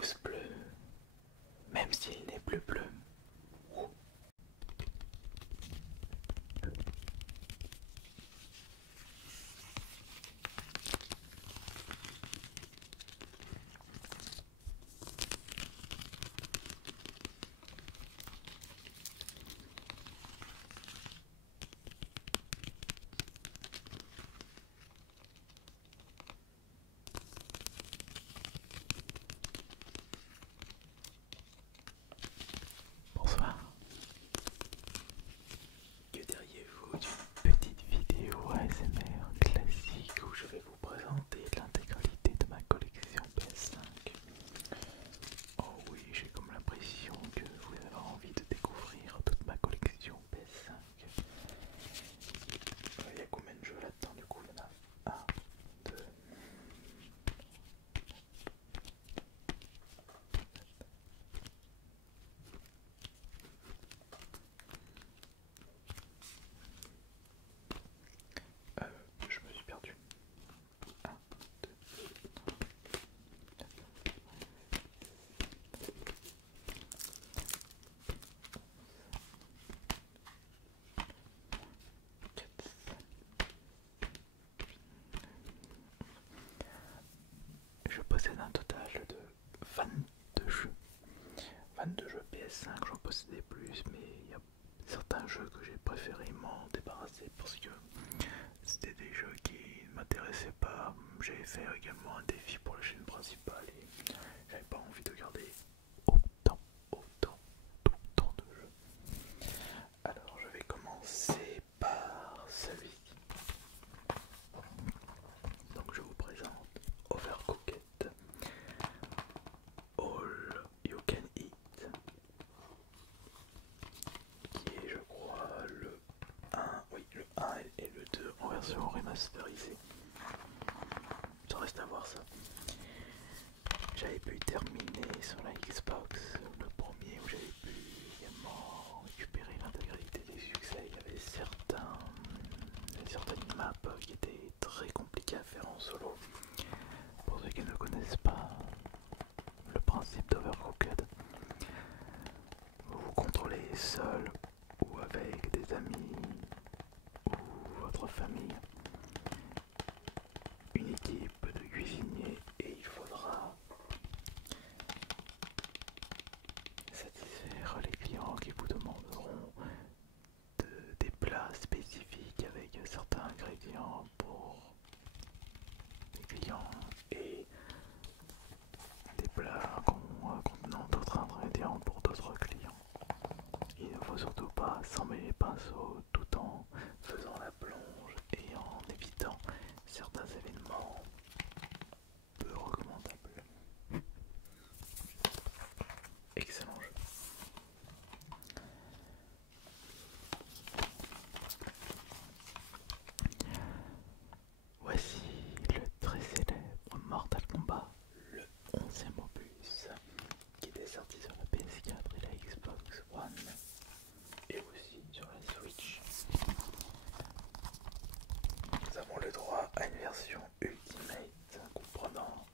pouce bleu, même s'il n'est plus bleu. Bonsoir. Que diriez-vous d'une petite vidéo ASMR classique où je vais vous présenter l'intégralité de ma collection PS5? Oh oui, j'ai comme l'impression que vous avez envie de découvrir toute ma collection PS5. Il y a combien de jeux là-dedans du coup? Il y en a 1, 2, je me suis perdu. 1, 2, 4. Je possède un total de 22 jeux. 22 jeux PS5, j'en possédais plus, mais il y a certains jeux que j'ai préféré m'en débarrasser parce que c'était des jeux qui ne m'intéressaient pas. J'avais fait également un défi pour la chaîne principale et j'avais pas envie de garder autant de jeux. Alors je vais commencer par celui-ci. Donc je vous présente Overcooked All You Can Eat, qui est je crois le 1, oui le 1 et le 2 en version remasterisée. Ça reste à voir ça. J'avais pu terminer sur la Xbox le premier où j'avais pu également récupérer l'intégralité des succès. Il y avait certaines maps qui étaient très compliquées à faire en solo. Pour ceux qui ne connaissent pas le principe d'Overcooked, vous contrôlez seul ou avec des amis ou votre famille une équipe de cuisiniers et il faudra satisfaire les clients qui vous demanderont des plats spécifiques avec certains ingrédients pour les clients et des plats contenant d'autres ingrédients pour d'autres clients. Il ne faut surtout pas s'emmêler les pinceaux tout en faisant la plonge et en évitant certains événements peu recommandables. Excellent jeu. Voici le très célèbre Mortal Kombat, le 11e opus, qui était sorti sur la PS4 et la Xbox One, et aussi sur la Switch. Nous avons le droit à une version Ultimate comprenant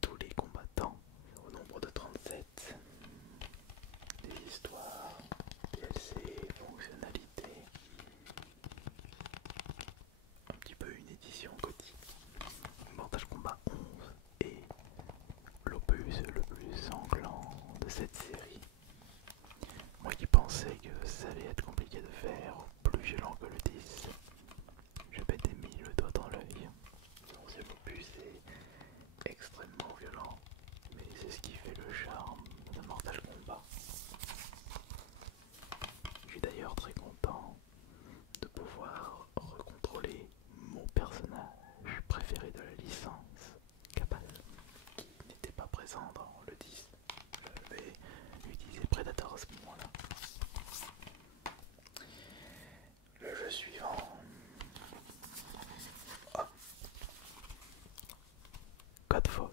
tous les combattants au nombre de 37, des histoires, DLC, fonctionnalités, un petit peu une édition gothique. Mortal Kombat 11 est l'opus le plus sanglant de cette série. Moi qui pensais que ça allait être compliqué de faire, plus violent que le 10, je m'étais mis le doigt dans l'œil. L'ancien opus est extrêmement violent, mais c'est ce qui fait le charme de Mortal Kombat. Je suis d'ailleurs très content de pouvoir recontrôler mon personnage préféré de la licence, Kabal, qui n'était pas présent dans le 10. J'avais utilisé Predator à ce moment-là. Le jeu suivant. Ah. Godfall.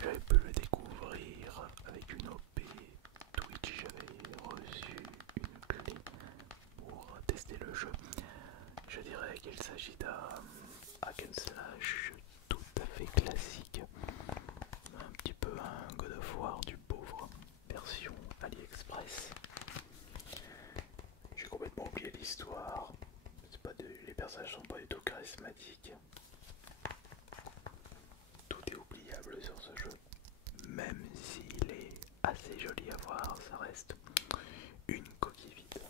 J'avais pu le découvrir avec une OP Twitch. J'avais reçu une clé pour tester le jeu. Je dirais qu'il s'agit d'un hack and slash tout à fait classique l'histoire, les personnages sont pas du tout charismatiques. Tout est oubliable sur ce jeu. Même s'il est assez joli à voir, ça reste une coquille vide.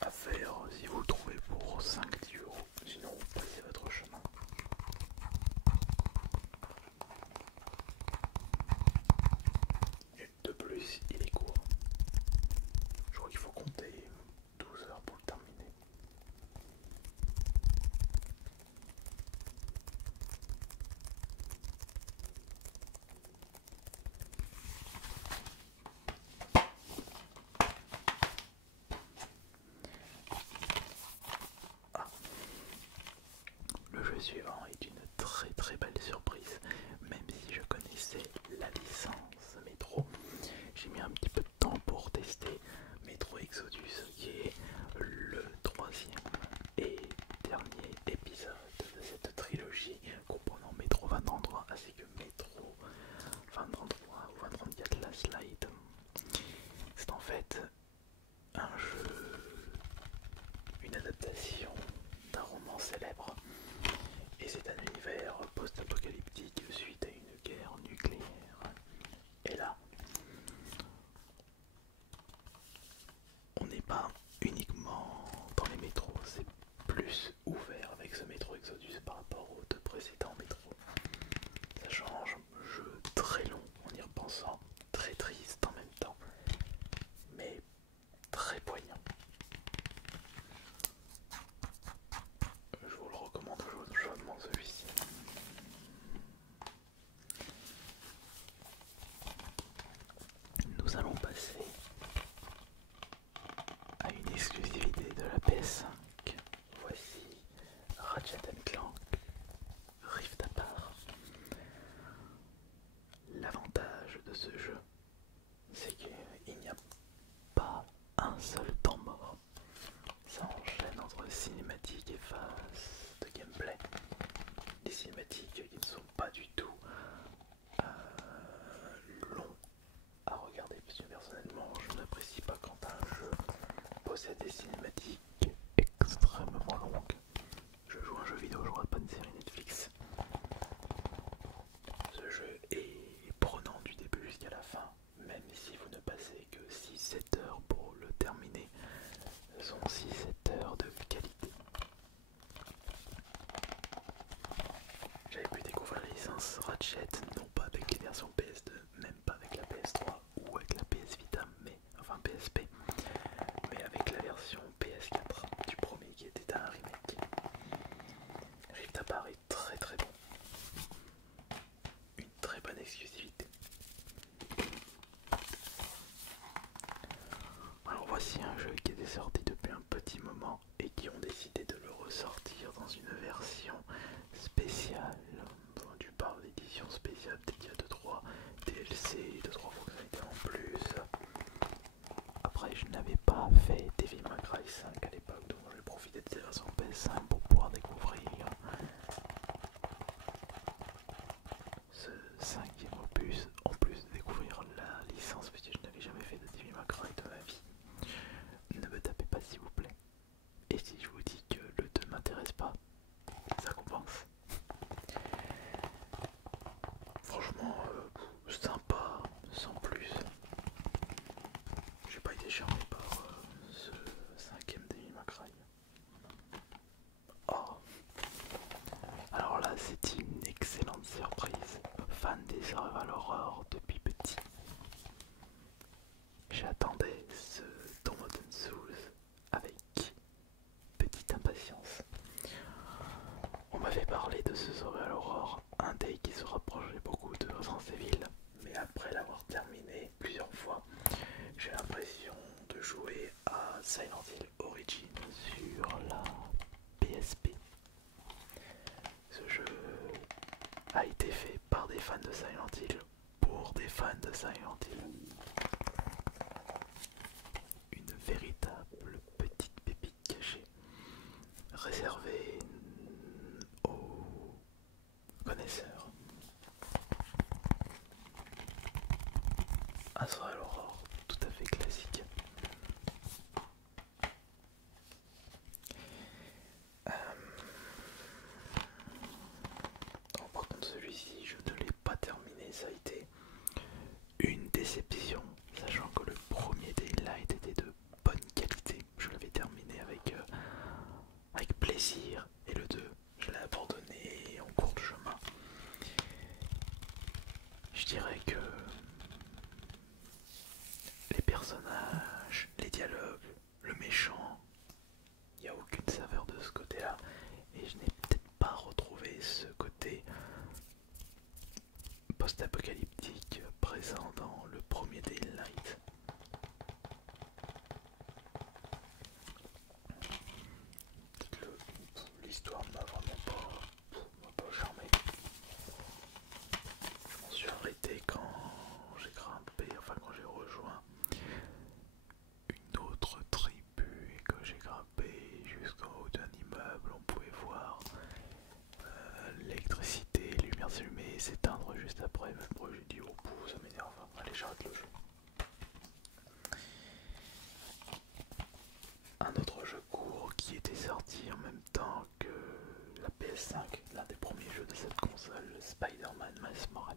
À faire si vous le trouvez pour 5-10 euros, sinon passez votre chemin. Et de plus, il est court. Je crois qu'il faut compter 12 heures pour le terminer. Le jeu suivant est une très belle surprise, même si je connaissais la licence Metro. J'ai mis un petit peu de temps pour tester Metro Exodus, qui est le troisième et dernier épisode de cette trilogie comprenant Metro 2033 ainsi que Metro 2033 ou 2034 Last Light. C'est en fait un jeu, une adaptation d'un roman célèbre, et c'est un univers post-apocalyptique suite à une guerre nucléaire. Et là, on n'est pas uniquement dans les métros, c'est plus ouvert avec ce Metro Exodus par rapport aux deux précédents métros. Ça change, jeu très long en y repensant, très triste en même temps, mais très poignant. Je vous le recommande chaudement celui-ci. Nous allons passer à une exclusivité de la PS5. Voici Ratchet & Clank Rift Apart. L'avantage de ce jeu, c'est qu'il n'y a pas un seul temps mort. Ça enchaîne entre cinématiques et phases de gameplay. Les cinématiques qui ne sont pas du tout longs à regarder, parce que personnellement je n'apprécie pas quand un jeu possède des cinématiques extrêmement longues. Je joue un jeu vidéo, je regarde pas une série Netflix. Ce jeu est prenant du début jusqu'à la fin, même si vous ne passez que 6-7 heures pour le terminer. Ce sont 6-7 heures de qualité. J'avais pu découvrir la licence Ratchet, non pas avec les versions PS2, même pas avec la PS3 ou avec la PS Vita, enfin PSP, mais avec la version PS4 du premier qui était un remake. Rift Apart est très bon. Une très bonne exclusivité. Alors voici un jeu qui était sorti depuis un petit moment et qui ont décidé de le ressortir dans une version spéciale. Tu parles d'édition spéciale, peut-être qu'il y a 2-3 DLC, 2-3 fonctionnalités en plus. Après je n'avais pas fait Devil May Cry 5 à l'époque, donc j'ai profité de ces versions PS5 pour pouvoir découvrir ce cinquième opus, en plus de découvrir la licence, parce que je n'avais jamais fait de Devil May Cry de ma vie. Ne me tapez pas s'il vous plaît. Et si je vous dis que le 2 m'intéresse pas, ça compense. Franchement, sympa, sans plus. J'ai pas été charmé par ce cinquième Devil May Cry. Oh, alors là c'est une excellente surprise. Fan des survival horror depuis petit, j'attendais ce Dawn's Souls avec petite impatience. On m'avait parlé de ce survival horror indé qui se rapprochait beaucoup de Resident Evil, mais après l'avoir terminé plusieurs fois, j'ai l'impression de jouer à Silent Hill Origin sur la PSP. Ce jeu a été fait par des fans de Silent Hill pour des fans de Silent Hill. Une véritable petite pépite cachée, réservée aux connaisseurs. Un survival horror tout à fait classique, dirais que les personnages, les dialogues, le méchant, il n'y a aucune saveur de ce côté-là. Et je n'ai peut-être pas retrouvé ce côté post-apocalyptique présent dans le premier Daylight. L'histoire ne m'a vraiment pas charmé. Je m'en suis arrêté quand j'ai grimpé, enfin quand j'ai rejoint une autre tribu et que j'ai grimpé jusqu'en haut d'un immeuble. On pouvait voir l'électricité, les lumières s'allumer et s'éteindre juste après. Moi j'ai dit oh ça m'énerve, allez j'arrête le jeu. Un autre jeu court qui était sorti en même temps que la PS5, l'un des premiers jeux de cette console, Spider-Man Miles Morales.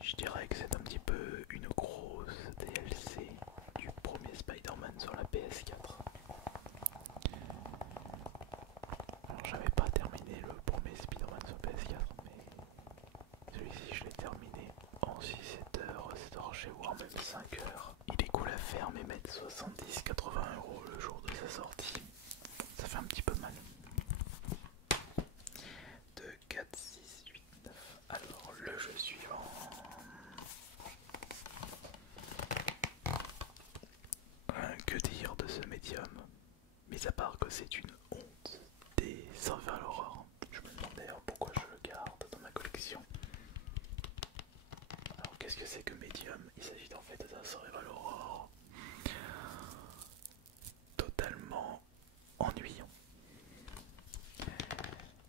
Je dirais que c'est un petit peu une grosse DLC du premier Spider-Man sur la PS4. Alors j'avais pas terminé le premier Spider-Man sur PS4, mais celui-ci je l'ai terminé en 6-7 heures, 7 heures chez moi, même 5 heures. Il est cool à faire, mais mettre 70-80 € le jour de sa sortie, ça fait un petit peu mal. 2, 4, 6, 8, 9. Alors le jeu suivant. Que dire de ce médium? Mis à part que c'est une honte des survival horror. Je me demande d'ailleurs pourquoi je le garde dans ma collection. Alors qu'est-ce que c'est que médium? Il s'agit en fait d'un survival horror totalement ennuyant.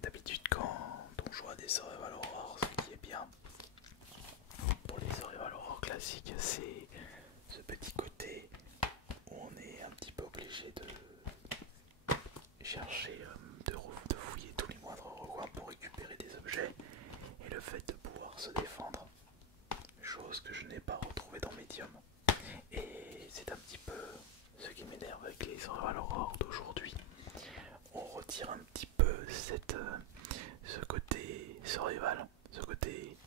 D'habitude quand on joue à des survival horror, ce qui est bien pour les survival horror classiques, c'est ce petit côté où on est un petit peu obligé de chercher, de fouiller tous les moindres recoins pour récupérer des objets et le fait de pouvoir se défendre, chose que je n'ai pas retrouvée dans Medium. Et c'est un petit peu ce qui m'énerve avec les survival horror d'aujourd'hui. On retire un petit peu ce côté survival, ce côté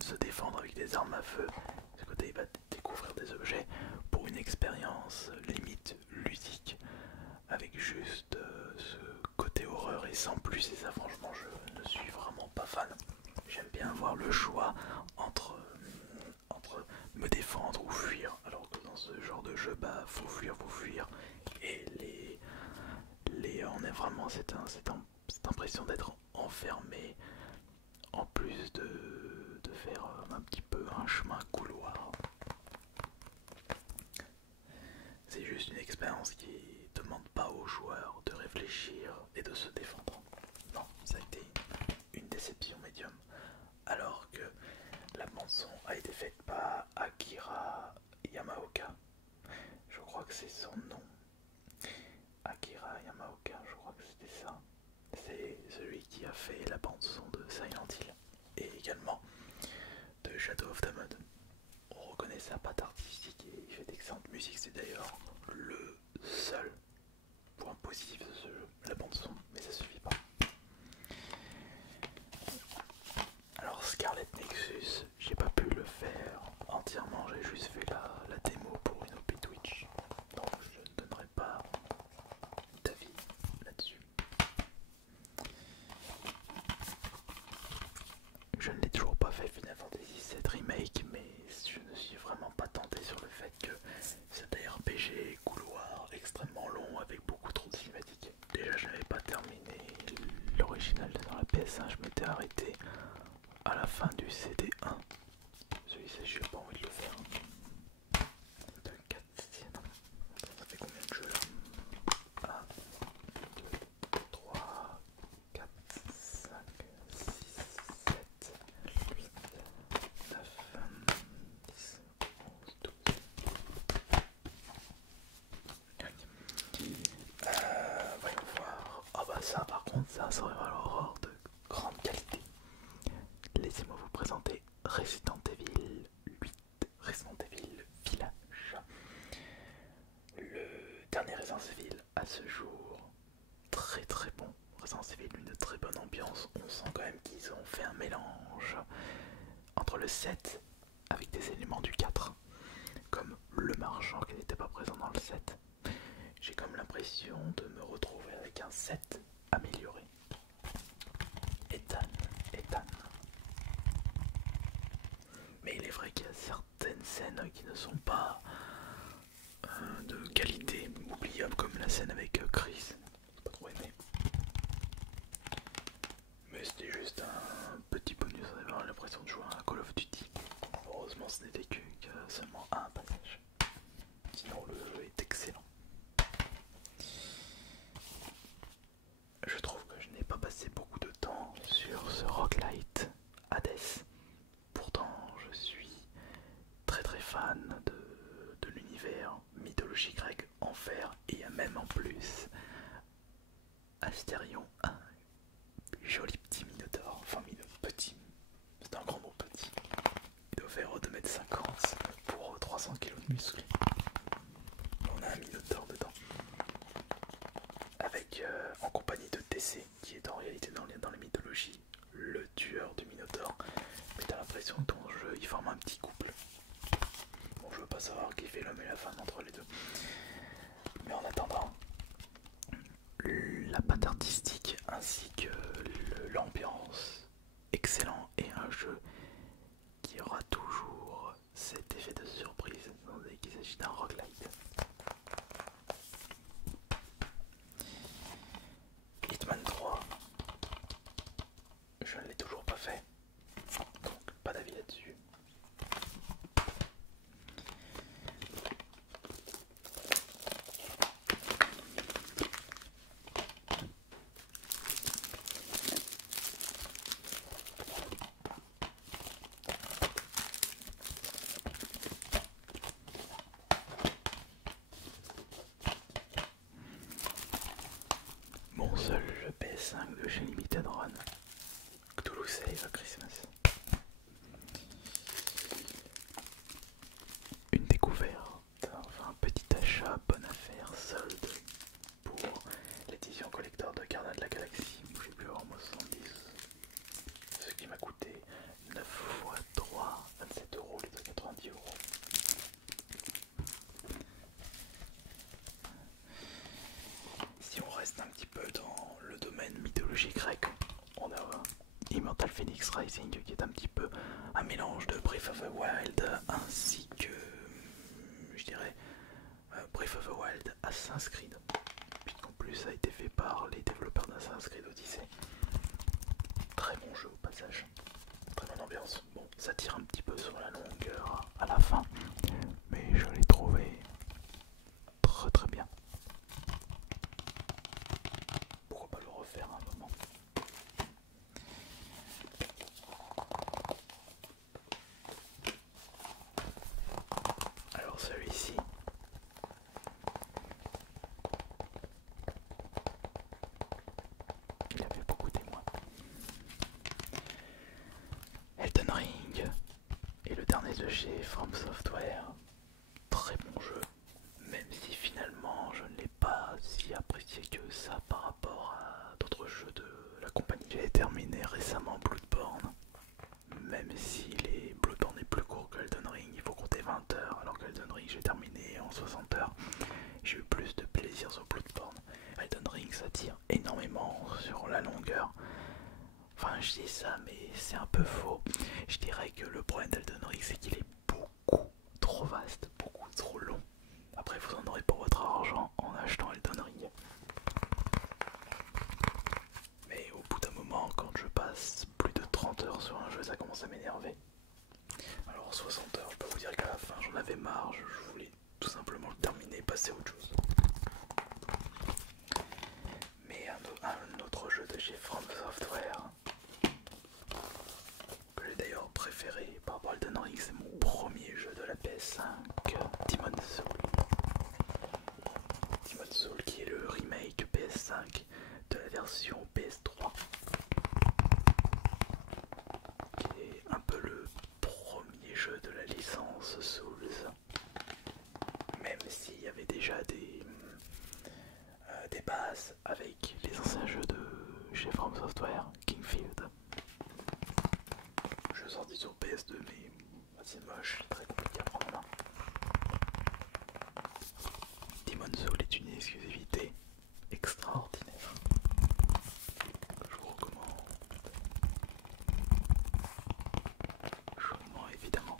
se défendre avec des armes à feu, ce côté découvrir des objets pour une expérience limite ludique avec juste ce côté horreur et sans plus. Et ça franchement je ne suis vraiment pas fan. J'aime bien avoir le choix entre me défendre ou fuir, alors que dans ce genre de jeu faut fuir et on est vraiment cette impression d'être enfermé en plus de faire un petit peu un chemin couloir. C'est juste une expérience qui demande pas aux joueurs de réfléchir et de se défendre. Non, ça a été une déception médium. Alors que la bande-son a été faite par Akira Yamaoka. Je crois que c'est son nom. Akira Yamaoka, je crois que c'était ça. C'est celui qui a fait la bande-son de Silent Hill et également de Shadow of the Mud. On reconnaît sa patte artistique et il fait d'excellente musique. C'est d'ailleurs le seul point positif de ce jeu, la bande-son, mais ça suffit pas. Alors Scarlet Nexus, j'ai pas pu le faire entièrement, j'ai juste fait la démo pour une OP Twitch, donc je ne donnerai pas d'avis là-dessus. Je ne l'ai toujours pas fait Final Fantasy VII Remake, mais je ne suis vraiment pas tenté sur le fait que cet RPG couloir extrêmement long avec beaucoup trop de cinématiques. Déjà je n'avais pas terminé l'original dans la PS1, je m'étais arrêté à la fin du CD1. Celui-ci j'ai pas envie de le faire. 2, 4, 6, ça fait combien de jeux là? 1, 2, 3, 4, 5, 6, 7, 8, 9, 10, 11, 12. Voyons voir. Ah bah ça par contre c'est un survival horror de grande qualité. Laissez-moi vous présenter Resident Evil 8, Resident Evil Village. Le dernier Resident Evil à ce jour, très très bon. Resident Evil, une très bonne ambiance. On sent quand même qu'ils ont fait un mélange entre le 7 avec des éléments du 4, comme le marchand qui n'était pas présent dans le 7. J'ai comme l'impression de me retrouver avec un 7 amélioré. Ethan. Mais il est vrai qu'il y a certaines scènes qui ne sont pas de qualité oubliable, comme la scène avec Chris. J'ai pas trop aimé. Mais c'était juste un petit bonus, on avait l'impression de jouer à un Call of Duty. Heureusement ce n'était que seulement un passage. Sinon le jeu est excellent. Je trouve que je n'ai pas passé beaucoup de temps sur ce roguelite Hades. Pourtant je suis très fan de l'univers mythologie grecque, enfer, et il y a même en plus Astérion, un joli petit minotaure, enfin petit, c'est un grand mot petit, il doit faire 2,50 m pour 300 kg de muscles. On a un minotaure dedans, avec en compagnie de TC, qui est en réalité dans les mythologies le tueur du minotaure, mais t'as l'impression que dans le jeu ils forment un petit couple. Bon, je veux pas savoir qui fait l'homme et la femme entre les deux, mais en attendant, la patte artistique ainsi que l'ambiance excellent, et un jeu qui aura toujours cet effet de surprise étant donné qu'il s'agit d'un roguelite. Hitman 3, je ne l'ai toujours pas fait, donc pas d'avis là-dessus. Mon seul jeu PS5 de chez Limited Run, Cthulhu Save Christmas. Une découverte, enfin un petit achat, bonne affaire, solde pour l'édition collector de Gardiens de la Galaxie, où j'ai pu avoir moi 70, ce qui m'a coûté 9 x 3, 27 € au lieu de 90 €. Si on reste un petit peu dans le domaine mythologie grecque, on a Immortal Phoenix Rising qui est un petit peu un mélange de Breath of the Wild ainsi que, je dirais, Breath of the Wild Assassin's Creed, puisqu'en plus ça a été fait par les développeurs d'Assassin's Creed Odyssey. Très bon jeu au passage, très bonne ambiance. Bon, ça tire un petit peu sur la longueur à la fin, mais je l'ai trouvé très bien. Pourquoi pas le refaire un moment. Alors celui-ci, il avait beaucoup témoins. Elden Ring est le dernier de chez From Software. Très bon jeu, même si finalement je ne l'ai pas si apprécié que ça par rapport à d'autres jeux de la compagnie. J'ai terminé récemment Bloodborne, même si Bloodborne est plus court que Elden Ring, il faut compter 20 heures, alors que Elden Ring j'ai terminé en 60 heures. J'ai eu plus de plaisir sur Bloodborne. Elden Ring ça tire énormément sur la longueur. Enfin je dis ça mais c'est un peu faux. Je dirais que le problème d'Elden Ring c'est qu'il est beaucoup trop vaste, beaucoup trop long. Après vous en aurez pour votre argent en achetant Elden Ring. Mais au bout d'un moment, quand je passe plus de 30 heures sur un jeu, ça commence à m'énerver. Alors 60 heures, je peux vous dire qu'à la fin j'en avais marre, je voulais tout simplement le terminer et passer à autre chose. Mais un autre jeu de chez From Software, que j'ai d'ailleurs préféré par rapport à Elden Ring, c'est mon premier jeu de la PS5, Demon's Soul. Demon's Soul qui est le remake PS5 de la version PS3, qui est un peu le premier jeu de la licence Souls, même s'il y avait déjà des bases avec les anciens jeux de chez From Software, Kingfield. sur PS2, mais c'est moche, très compliqué à prendre en main. Demon's Souls est une exclusivité extraordinaire. Je vous recommande chaudement, évidemment.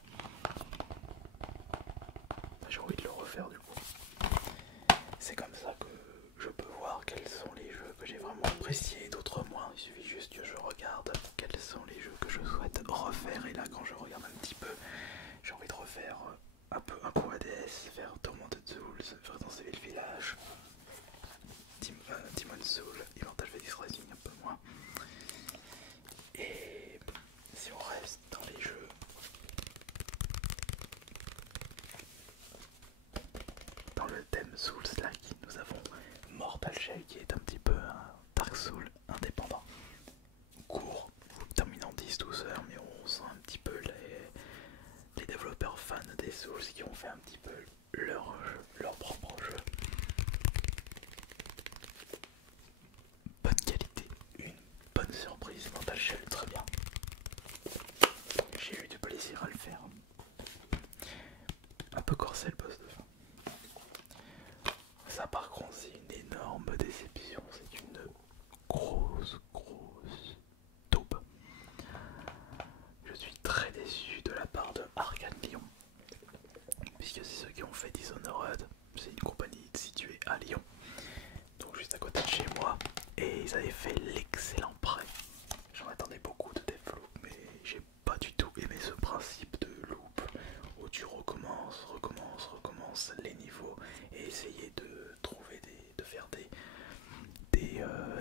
J'ai envie de le refaire du coup. C'est comme ça que je peux voir quels sont les jeux que j'ai vraiment appréciés, d'autres moins. Il suffit juste que je regarde quels sont les jeux que je souhaite refaire. Et là, quand je regarde un petit peu, j'ai envie de refaire un coup ADS, faire Tormented Souls, Resident Evil Village, Demon's Souls, Immortal Phoenix Rising un peu moins. Et si on reste dans les jeux, dans le thème Souls-like, nous avons Mortal Shell qui est un petit peu un Dark Souls indépendant. Court, vous le terminez en 10-12 heures, mais on sent un petit peu les développeurs fans des Souls qui ont fait un petit peu leur propre jeu. Bonne qualité, une bonne surprise, Mortal Shell, très bien. J'ai eu du plaisir à le faire. Un peu corsé le boss de fin. Ça par contre c'est une énorme déception, c'est une grosse taupe. Je suis très déçu de la part de Arkane Lyon, puisque c'est ceux qui ont fait Dishonored, c'est une compagnie située à Lyon, donc juste à côté de chez moi, et ils avaient fait l'excellent prêt. J'en attendais beaucoup de Deathloop, mais j'ai pas du tout aimé ce principe de loop où tu recommences les niveaux et essayer de trouver de faire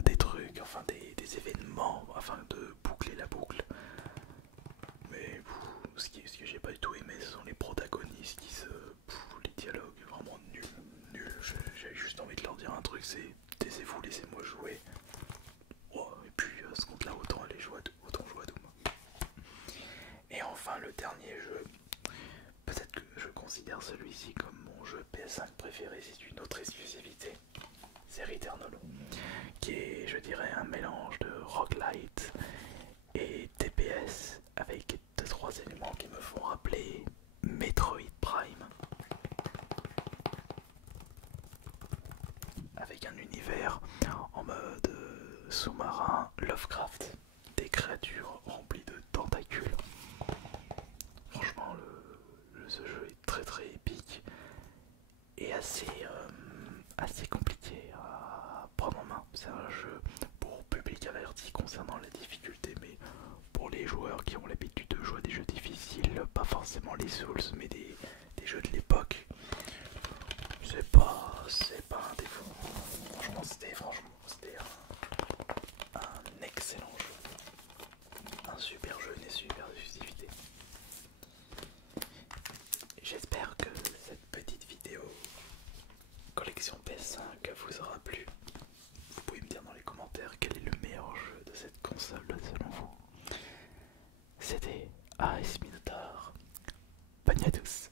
des trucs, enfin des événements afin de boucler la boucle. Mais ce que j'ai pas du tout aimé, ce sont les protagonistes les dialogues vraiment nuls. J'ai juste envie de leur dire un truc, c'est taisez-vous, laissez-moi jouer. Oh, et puis ce compte là, autant jouer à Doom. Et enfin le dernier jeu, peut-être que je considère celui-ci comme mon jeu PS5 préféré, c'est une autre exclusivité, c'est Returnal, qui est, je dirais, un mélange de roguelite et TPS avec 2-3 éléments qui me font rappeler Metroid Prime, avec un univers en mode sous-marin Lovecraft, des créatures remplies de tentacules. Franchement, ce jeu est très épique et assez compliqué à prendre en main. C'est un jeu pour public averti concernant la difficulté, mais pour les joueurs qui ont l'habitude de jouer à des jeux difficiles, pas forcément les Souls, mais des jeux de l'époque, c'est pas un défaut. Franchement, c'était un excellent jeu, un super jeu, une super exclusivité. J'espère que cette petite vidéo collection PS5 vous aura plu. Vous pouvez me dire dans les commentaires quel est le meilleur jeu de cette console selon vous. C'était AS Minotaur. Bonne nuit à tous.